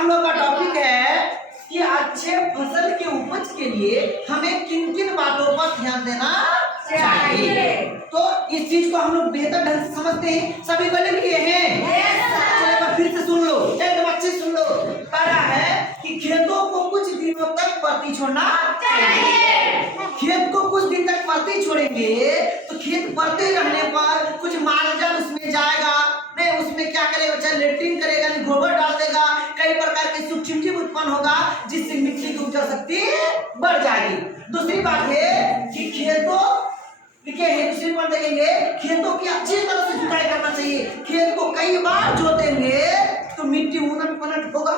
हम लोग का टॉपिक है कि अच्छे फसल के उपज के लिए हमें किन किन बातों पर ध्यान देना चाहिए। तो इस चीज को हम लोग बेहतर ढंग से समझते हैं। सभी को लिख लिए हैं? चलो फिर से सुन लो, एकदम अच्छे सुन लो। पहला है कि खेतों को कुछ दिनों तक परती छोड़ना चाहिए। खेत को कुछ दिन तक परती छोड़ेंगे तो खेत परते रहने पर कुछ मालजाल उसमें जाएगा, नहीं उसमें क्या करेगा, चाहे लेट्रिन करेगा, नहीं गोबर डाल देगा, कई प्रकार के सूक्ष्म जीव उत्पन्न होगा जिससे मिट्टी की उपजाऊ शक्ति बढ़ जाएगी। दूसरी बात है कि खेतों दूसरी बात देखेंगे, खेतों की अच्छी तरह से जुताई करना चाहिए। खेत को कई बार जोतेंगे तो मिट्टी उलट पलट होगा,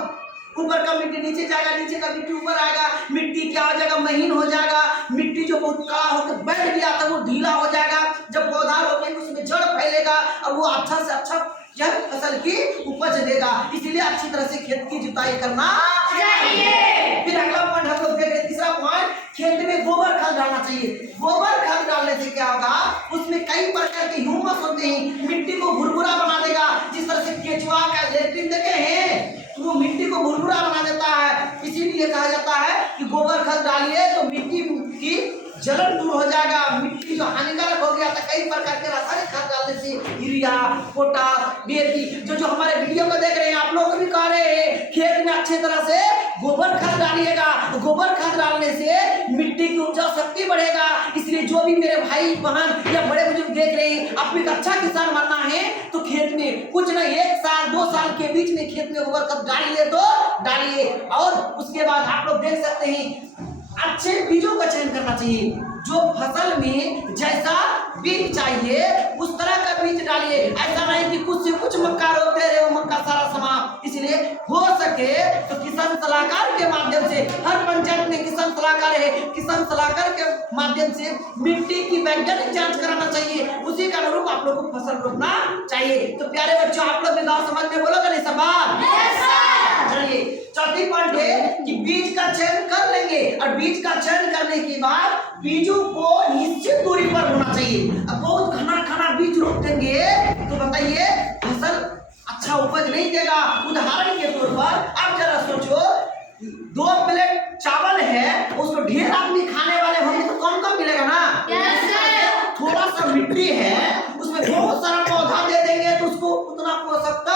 ऊपर का मिट्टी नीचे जाएगा, नीचे का मिट्टी ऊपर आएगा, मिट्टी क्या हो जाएगा, महीन हो जाएगा। मिट्टी जो बहुत काला होकर बैठ गया था वो ढीला हो जाएगा। जब पौधा रोपेंगे उसमें जड़ फैलेगा और वो अच्छा से अच्छा जब फसल की उपज देगा। इसलिए अच्छी तरह से खेत की जुताई करना चाहिए। फिर अगला पॉइंट हम लोग देख रहे हैं, तीसरा पॉइंट, खेत में गोबर खाद डालना चाहिए। गोबर खाद डालने से क्या होगा, उसमें कई प्रकार के ह्यूमस होते हैं, मिट्टी को भुरभुरा बना देगा। जिस तरह से केचुआ का लेट्रिन देखे हैं तो वो मिट्टी को भुरभुरा बना देता है। इसीलिए कहा जाता है कि गोबर खाद डालिए तो मिट्टी की जलन दूर हो जाएगा। मिट्टी जो हानिकारक हो गया था कई प्रकार के रासायनिक खाद डालने से, यूरिया, पोटास, डीएपी, जो हमारे वीडियो को देख रहे हैं आप लोग भी कह रहे हैं खेत में अच्छे तरह से गोबर खाद डालिएगा। गोबर खाद डालने से मिट्टी की उपजाऊ शक्ति बढ़ेगा। इसलिए जो भी मेरे भाई बहन या बड़े बुजुर्ग देख रहे हैं, अपने अच्छा किसान बनना है तो खेत में कुछ न 1 साल 2 साल के बीच में खेत में गोबर खाद डालिए तो डालिए। और उसके बाद आप लोग देख सकते हैं अच्छे बीजों का चयन करना चाहिए। जो फसल में जैसा बीज चाहिए उस तरह का बीज डालिए। ऐसा नहीं कि कुछ से कुछ मक्का रोप दे रहे हो, मक्का सारा समाप्त। इसलिए हो सके तो किसान सलाहकार के माध्यम से, हर पंचायत में किसान सलाहकार है, किसान सलाहकार के माध्यम से मिट्टी की वैज्ञानिक जांच कराना चाहिए। उसी का अनुरूप आप लोग को फसल रोपना चाहिए। तो प्यारे बच्चों, आप लोग गाँव समाज में बोलोगे नहीं सब बात? चलिए चौथी पॉइंट है कि बीज का चयन कर लेंगे और बीज का चयन करने के बाद बीजों को निश्चित दूरी पर होना चाहिए। अब बहुत घना बीज रोप देंगे तो बताइए फसल अच्छा उपज नहीं देगा। उदाहरण के तौर पर आप जरा सोचो, 2 प्लेट चावल है उसको ढेर आदमी खाने वाले होंगे तो कम मिलेगा ना। थोड़ा सा मिट्टी है उसमें बहुत सारा पौधा दे देंगे तो उसको उतना पोषक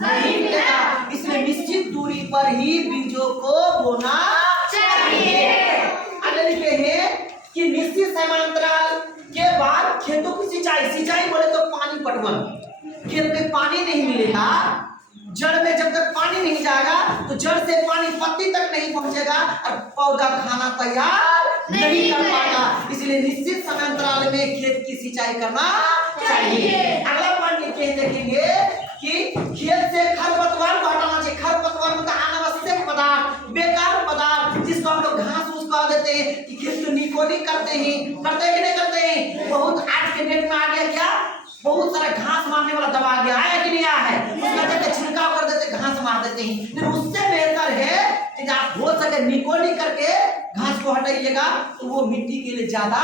नहीं मिलेगा। इसलिए निश्चित दूरी पर ही बीजों को बोना चाहिए। अगले लिखे हैं कि निश्चित समांतराल के बाद खेतों की सिंचाई बोले तो पानी पटवन। खेत में पानी नहीं मिलेगा, जड़ में जब तक पानी नहीं जाएगा तो जड़ से पानी पत्ती तक नहीं पहुंचेगा और पौधा खाना तैयार नहीं कर पाएगा। इसलिए निश्चित समांतराल में खेत की सिंचाई करना चाहिए। अगला पॉइंट देखेंगे कि खेत से खरपतवार को हटाना चाहिए। खरपतवार मतलब अनावश्यक पदार्थ, बेकार पदार्थ, जिसको हम लोग घास फूस कह देते हैं कि खेत को निकोनी करते हैं कि नहीं करते हैं। बहुत आज के डेट में आ गया क्या, बहुत सारा घास मारने वाला दवा आ गया है कि नहीं आया है, उसका जगह छिड़काव कर देते, घास मार देते हैं। लेकिन उससे बेहतर है कि आप हो सके निकोनी करके घास को हटाइएगा तो वो मिट्टी के लिए ज्यादा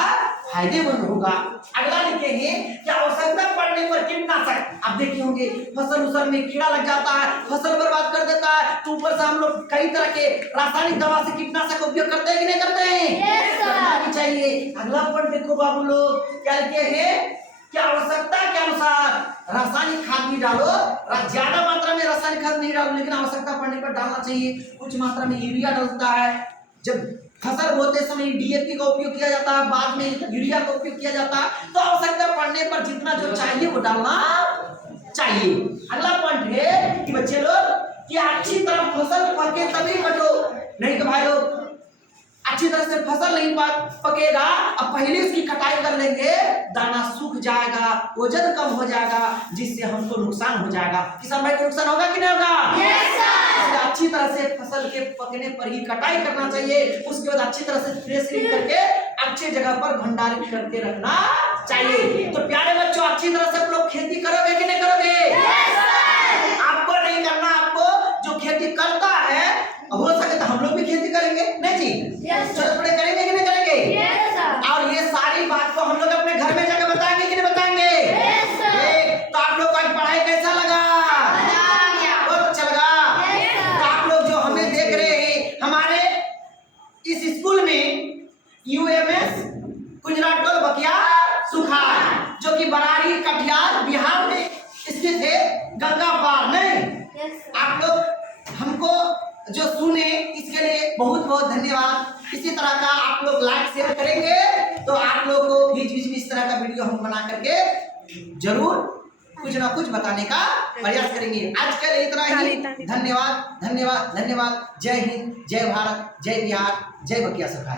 फायदेमंद होगा। अगला लिखेंगे कि आवश्यकता पड़ने पर कीटनाशक। आप देखे होंगे फसल में कीड़ा लग जाता है, फसल बर्बाद कर देता है, तो ऊपर से हम लोग कई तरह के रासायनिक दवा से कीटनाशक उपयोग करते हैं कि नहीं करते हैं? करना भी चाहिए। अगला पॉइंट देखो बाबू लोग, क्या लिखे हैं कि आवश्यकता के अनुसार रासायनिक खाद भी डालो। ज्यादा मात्रा में रासायनिक खाद नहीं डालो, लेकिन आवश्यकता पड़ने पर डालना चाहिए। कुछ मात्रा में यूरिया डलता है, जब फसल बोते समय डीएपी का उपयोग किया जाता है, बाद में यूरिया का उपयोग किया जाता है। तो आवश्यकता पड़ने पर जितना जो चाहिए वो डालना चाहिए। अगला पॉइंट है कि बच्चे लोग कि अच्छी तरह फसल पके तभी कटो, नहीं तो भाई लोग अच्छी तरह से फसल नहीं पकेगा, अब पहले उसकी कटाई कर लेंगे, दाना सूख जाएगा, वजन कम हो जाएगा, जिससे हमको नुकसान हो जाएगा। किसान भाई को नुकसान होगा कि नहीं होगा? yes, अच्छी तरह से फसल के पकने पर ही कटाई करना चाहिए। उसके बाद अच्छी तरह से थ्रेशरिंग करके अच्छी जगह पर भंडारित करके रखना चाहिए। तो प्यारे बच्चों, अच्छी तरह से आप लोग खेती करोगे कि नहीं करोगे? yes, आपको नहीं करना, आपको जो खेती करता है हो सके तो हम लोग भी खेती करेंगे, नहीं जी? चलो थोड़े करेंगे कि नहीं करेंगे? और ये सारी बात को हम लोग अपने घर में जाकर बताएंगे कि नहीं बताएंगे? तो आप लोग का पढ़ाई कैसा लगा? बहुत अच्छा लगा। तो आप लोग बहुत बहुत धन्यवाद। इसी तरह का आप लोग लाइक शेयर करेंगे तो आप लोग को बीच बीच में इस तरह का वीडियो हम बना करके जरूर कुछ ना कुछ बताने का प्रयास करेंगे। आज के लिए इतना ही। धन्यवाद धन्यवाद धन्यवाद। जय हिंद, जय भारत, जय बिहार, जय बकिया सरकार।